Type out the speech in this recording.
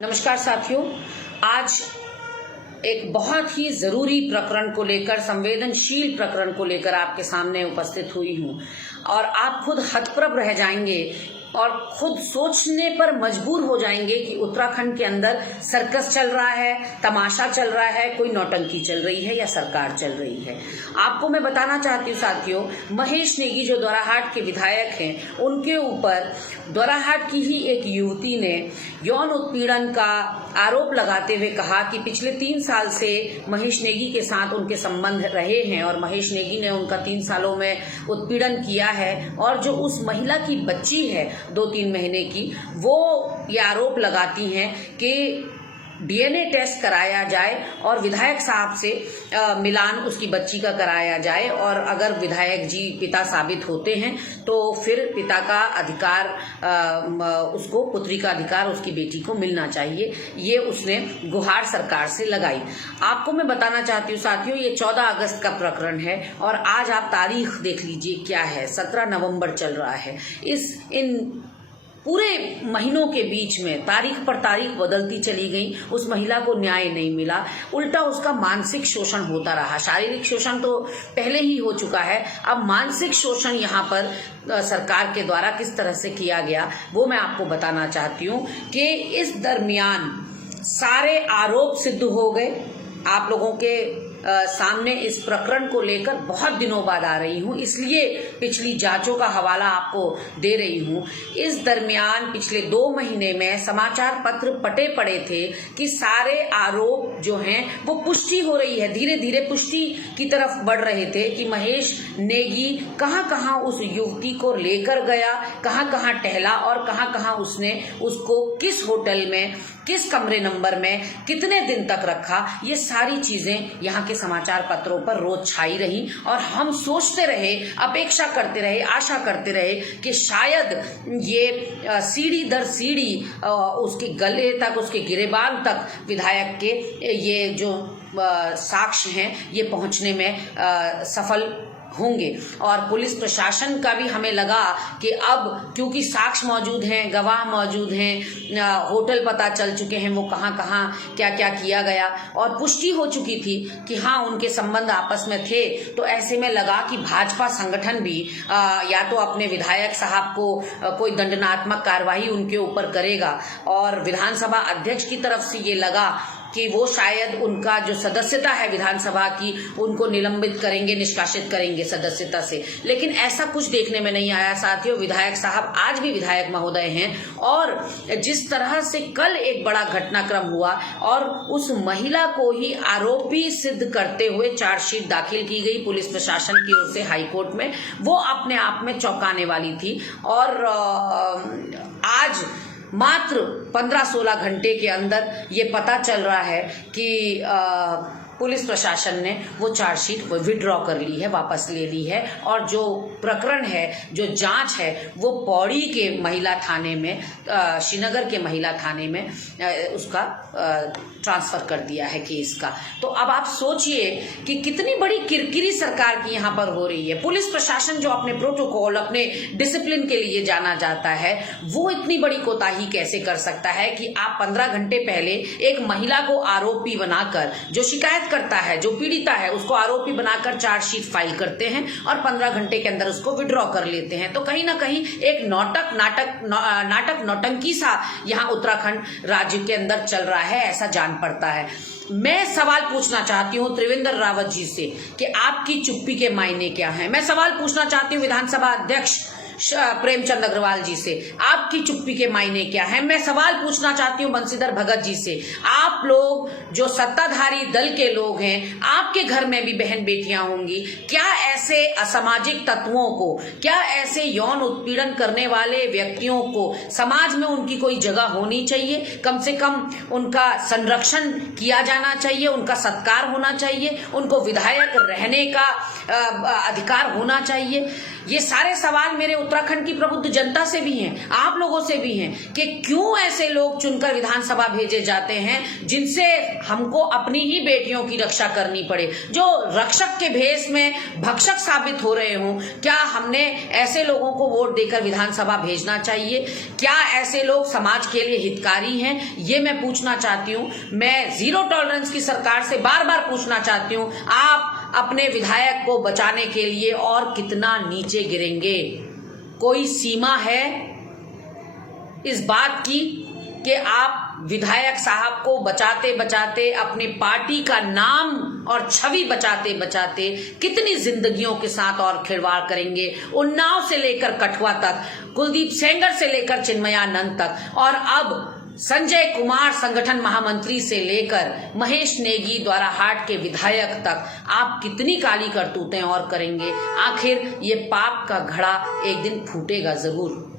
नमस्कार साथियों, आज एक बहुत ही जरूरी प्रकरण को लेकर, संवेदनशील प्रकरण को लेकर आपके सामने उपस्थित हुई हूं और आप खुद हतप्रभ रह जाएंगे और खुद सोचने पर मजबूर हो जाएंगे कि उत्तराखंड के अंदर सर्कस चल रहा है, तमाशा चल रहा है, कोई नौटंकी चल रही है या सरकार चल रही है। आपको मैं बताना चाहती हूँ साथियों, महेश नेगी जो दोराहाट के विधायक हैं, उनके ऊपर दोराहाट की ही एक युवती ने यौन उत्पीड़न का आरोप लगाते हुए कहा कि पिछले 3 साल से महेश नेगी के साथ उनके संबंध रहे हैं और महेश नेगी ने उनका 3 सालों में उत्पीड़न किया है और जो उस महिला की बच्ची है 2-3 महीने की, वो ये आरोप लगाती हैं कि डीएनए टेस्ट कराया जाए और विधायक साहब से मिलान उसकी बच्ची का कराया जाए और अगर विधायक जी पिता साबित होते हैं तो फिर पिता का अधिकार, उसको पुत्री का अधिकार उसकी बेटी को मिलना चाहिए। ये उसने गुहार सरकार से लगाई। आपको मैं बताना चाहती हूँ साथियों, ये 14 अगस्त का प्रकरण है और आज आप तारीख देख लीजिए क्या है, 17 नवंबर चल रहा है। इन पूरे महीनों के बीच में तारीख पर तारीख बदलती चली गई, उस महिला को न्याय नहीं मिला, उल्टा उसका मानसिक शोषण होता रहा। शारीरिक शोषण तो पहले ही हो चुका है, अब मानसिक शोषण यहाँ पर सरकार के द्वारा किस तरह से किया गया वो मैं आपको बताना चाहती हूँ कि इस दरमियान सारे आरोप सिद्ध हो गए। आप लोगों के सामने इस प्रकरण को लेकर बहुत दिनों बाद आ रही हूं, इसलिए पिछली जांचों का हवाला आपको दे रही हूं। इस दरमियान पिछले 2 महीने में समाचार पत्र पटे पड़े थे कि सारे आरोप जो हैं वो पुष्टि हो रही है, धीरे धीरे पुष्टि की तरफ बढ़ रहे थे कि महेश नेगी कहां कहां उस युवती को लेकर गया, कहां कहां टहला और कहां कहां उसने उसको किस होटल में, किस कमरे नंबर में कितने दिन तक रखा। ये सारी चीजें यहाँ के समाचार पत्रों पर रोज छाई रही और हम सोचते रहे, अपेक्षा करते रहे, आशा करते रहे कि शायद ये सीढ़ी दर सीढ़ी उसके गले तक, उसके गिरेबान तक विधायक के ये जो साक्ष्य हैं ये पहुंचने में सफल होंगे। और पुलिस प्रशासन का भी हमें लगा कि अब क्योंकि साक्ष्य मौजूद हैं, गवाह मौजूद हैं, होटल पता चल चुके हैं वो कहां कहां क्या क्या किया गया और पुष्टि हो चुकी थी कि हाँ उनके संबंध आपस में थे, तो ऐसे में लगा कि भाजपा संगठन भी या तो अपने विधायक साहब को कोई दंडनात्मक कार्रवाई उनके ऊपर करेगा और विधानसभा अध्यक्ष की तरफ से ये लगा कि वो शायद उनका जो सदस्यता है विधानसभा की उनको निलंबित करेंगे, निष्कासित करेंगे सदस्यता से। लेकिन ऐसा कुछ देखने में नहीं आया साथियों। विधायक साहब आज भी विधायक महोदय हैं और जिस तरह से कल एक बड़ा घटनाक्रम हुआ और उस महिला को ही आरोपी सिद्ध करते हुए चार्जशीट दाखिल की गई पुलिस प्रशासन की ओर से हाईकोर्ट में, वो अपने आप में चौंकाने वाली थी। और आज मात्र 15-16 घंटे के अंदर ये पता चल रहा है कि पुलिस प्रशासन ने वो चार्जशीट विड्रॉ कर ली है, वापस ले ली है और जो प्रकरण है, जो जांच है वो पौड़ी के महिला थाने में, श्रीनगर के महिला थाने में उसका ट्रांसफर कर दिया है केस का। तो अब आप सोचिए कि कितनी बड़ी किरकिरी सरकार की यहाँ पर हो रही है। पुलिस प्रशासन जो अपने प्रोटोकॉल, अपने डिसिप्लिन के लिए जाना जाता है, वो इतनी बड़ी कोताही कैसे कर सकता है कि आप 15 घंटे पहले एक महिला को आरोपी बनाकर, जो शिकायत करता है, जो पीड़िता है, उसको आरोपी बनाकर चार्जशीट फाइल करते हैं और 15 घंटे के अंदर उसको विड्रॉ कर लेते हैं। तो कहीं ना कहीं एक नाटक नौटंकी सा यहाँ उत्तराखंड राज्य के अंदर चल रहा है, ऐसा जान पड़ता है। मैं सवाल पूछना चाहती हूँ त्रिवेंद्र रावत जी से कि आपकी चुप्पी के मायने क्या हैं। मैं सवाल पूछना चाहती हूँ विधानसभा अध्यक्ष प्रेमचंद अग्रवाल जी से, आपकी चुप्पी के मायने क्या है। मैं सवाल पूछना चाहती हूँ बंशीधर भगत जी से, आप लोग जो सत्ताधारी दल के लोग हैं, आपके घर में भी बहन बेटियां होंगी, क्या ऐसे असामाजिक तत्वों को, क्या ऐसे यौन उत्पीड़न करने वाले व्यक्तियों को समाज में उनकी कोई जगह होनी चाहिए? कम से कम उनका संरक्षण किया जाना चाहिए, उनका सत्कार होना चाहिए, उनको विधायक रहने का अधिकार होना चाहिए। ये सारे सवाल मेरे उत्तराखंड की प्रबुद्ध जनता से भी हैं, आप लोगों से भी हैं कि क्यों ऐसे लोग चुनकर विधानसभा भेजे जाते हैं जिनसे हमको अपनी ही बेटियों की रक्षा करनी पड़े, जो रक्षक के भेष में भक्षक साबित हो रहे हों। क्या हमने ऐसे लोगों को वोट देकर विधानसभा भेजना चाहिए? क्या ऐसे लोग समाज के लिए हितकारी हैं? ये मैं पूछना चाहती हूँ। मैं जीरो टॉलरेंस की सरकार से बार बार पूछना चाहती हूँ, आप अपने विधायक को बचाने के लिए और कितना नीचे गिरेंगे? कोई सीमा है इस बात की कि आप विधायक साहब को बचाते बचाते, अपनी पार्टी का नाम और छवि बचाते बचाते कितनी जिंदगियों के साथ और खिलवाड़ करेंगे? उन्नाव से लेकर कठुआ तक, कुलदीप सेंगर से लेकर चिन्मयानंद तक, और अब संजय कुमार संगठन महामंत्री से लेकर महेश नेगी द्वारा हाट के विधायक तक, आप कितनी काली करतूतें और करेंगे? आखिर ये पाप का घड़ा एक दिन फूटेगा जरूर।